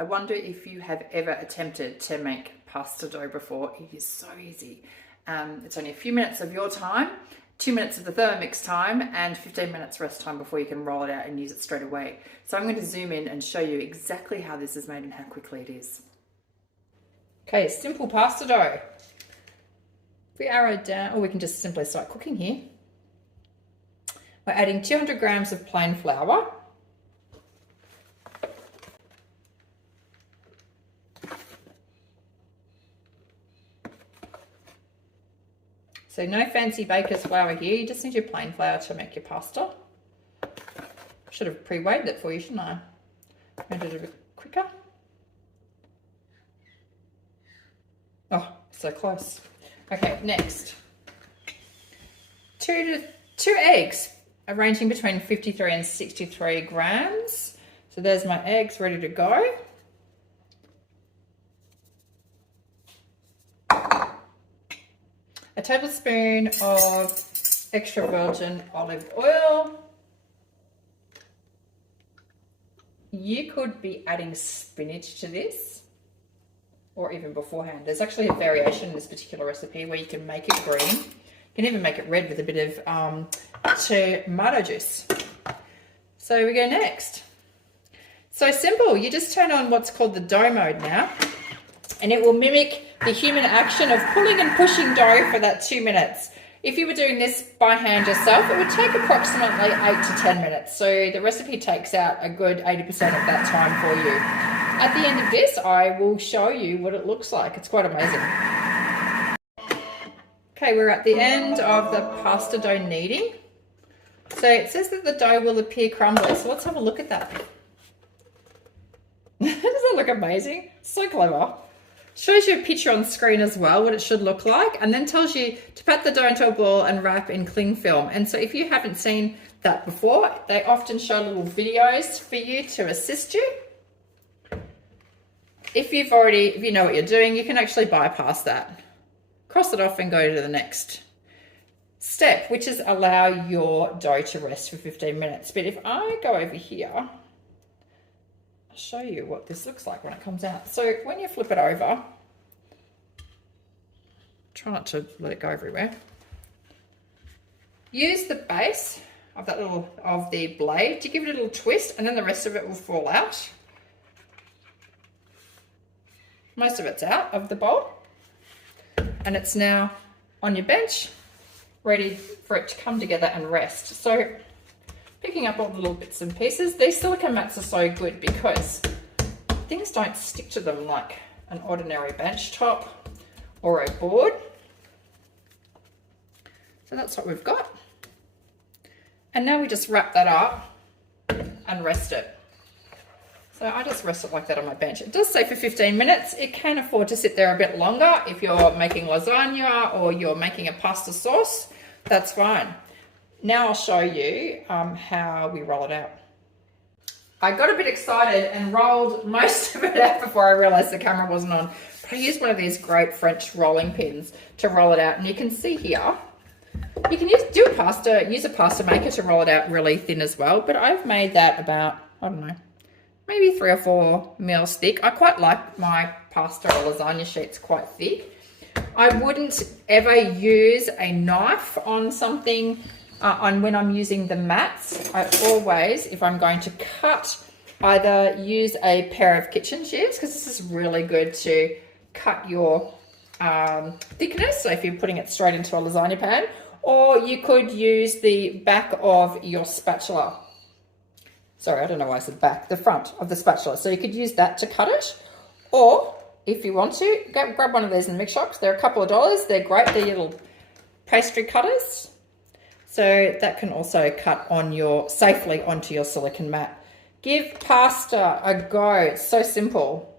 I wonder if you have ever attempted to make pasta dough before. It is so easy. It's only a few minutes of your time, 2 minutes of the Thermomix time, and 15 minutes rest time before you can roll it out and use it straight away. So I'm going to zoom in and show you exactly how this is made and how quickly it is. Okay, simple pasta dough. If we arrow down, or we can just simply start cooking here. We're adding 200 grams of plain flour. So no fancy baker's flour here, you just need your plain flour to make your pasta. Should have pre-weighed it for you, shouldn't I? Made it a bit quicker. Oh, so close. Okay, next. Two eggs, ranging between 53 and 63 grams. So there's my eggs ready to go. A tablespoon of extra virgin olive oil. You could be adding spinach to this, or even beforehand. There's actually a variation in this particular recipe where you can make it green. You can even make it red with a bit of tomato juice. So we go next. So simple, you just turn on what's called the dough mode now, and it will mimic the human action of pulling and pushing dough for that 2 minutes. If you were doing this by hand yourself, it would take approximately 8 to 10 minutes. So the recipe takes out a good 80% of that time for you. At the end of this, I will show you what it looks like. It's quite amazing. Okay, we're at the end of the pasta dough kneading. So it says that the dough will appear crumbly. So let's have a look at that. Doesn't that look amazing? So clever. Shows you a picture on screen as well, what it should look like, and then tells you to pat the dough into a ball and wrap in cling film. And so if you haven't seen that before, they often show little videos for you to assist you. If you know what you're doing, you can actually bypass that. Cross it off and go to the next step, which is allow your dough to rest for 15 minutes. But if I go over here, I'll show you what this looks like when it comes out. So when you flip it over, try not to let it go everywhere. Use the base of the blade to give it a little twist, and then the rest of it will fall out. Most of it's out of the bowl, and it's now on your bench, ready for it to come together and rest. So picking up all the little bits and pieces. These silicone mats are so good because things don't stick to them like an ordinary bench top or a board. So that's what we've got. And now we just wrap that up and rest it. So I just rest it like that on my bench. It does say for 15 minutes. It can afford to sit there a bit longer if you're making lasagna or you're making a pasta sauce. That's fine. Now I'll show you how we roll it out. I got a bit excited and rolled most of it out before I realized the camera wasn't on. But I used one of these great French rolling pins to roll it out. And you can see here, you can use a pasta maker to roll it out really thin as well. But I've made that about, I don't know, maybe 3 or 4 mils thick. I quite like my pasta or lasagna sheets quite thick. I wouldn't ever use a knife on something when I'm using the mats. I always, if I'm going to cut, either use a pair of kitchen shears, because this is really good to cut your thickness, so if you're putting it straight into a lasagna pan, or you could use the back of your spatula. Sorry, I don't know why I said back, the front of the spatula. So you could use that to cut it, or if you want to, grab one of these in the mix shops. They're a couple of dollars. They're great. They're little pastry cutters. So that can also cut safely onto your silicone mat. Give pasta a go. It's so simple.